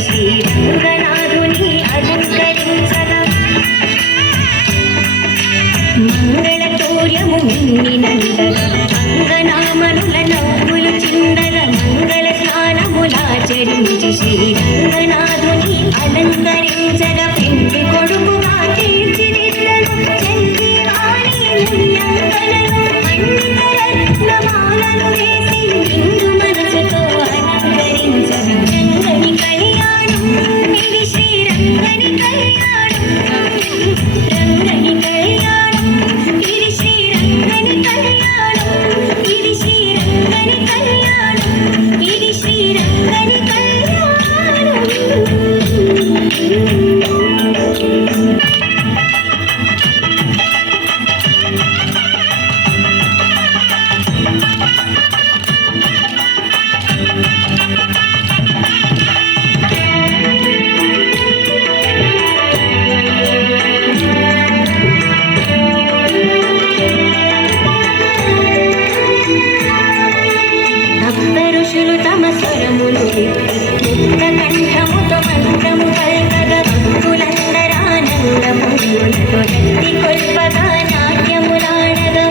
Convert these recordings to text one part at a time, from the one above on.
శ్రీరంగనాథుని అలంకరించగా మంగళ తోర్యము మిన్నినందగా అంగనామనుల నవ్వులు చిందగా మంగళ స్నానములాచరించి శ్రీరంగనాథుని అలంకరించగా పెండి కొడుకుగా తీర్చిదిద్దను చంద్రి వాణి ముల్యంకలను పండిత రత్నమాలను వేసి నిండు మనసుతో అలంకరించగా రంగని కళ్యాణం ఇది శ్రీరంగని కళ్యాణం రంగని కళ్యాణం ఇది శ్రీరంగని కళ్యాణం ఇది శ్రీరంగని కళ్యాణం ఇది శ్రీరంగని కళ్యాణం ఋషులు తమ స్వరములు ముక్త కంఠముతో మంత్రము పల్కగా భక్తులందరానందములతో రక్తి కొల్పగా నాట్యములాడగా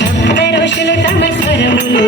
సప్త ఋషులు తమ స్వరములు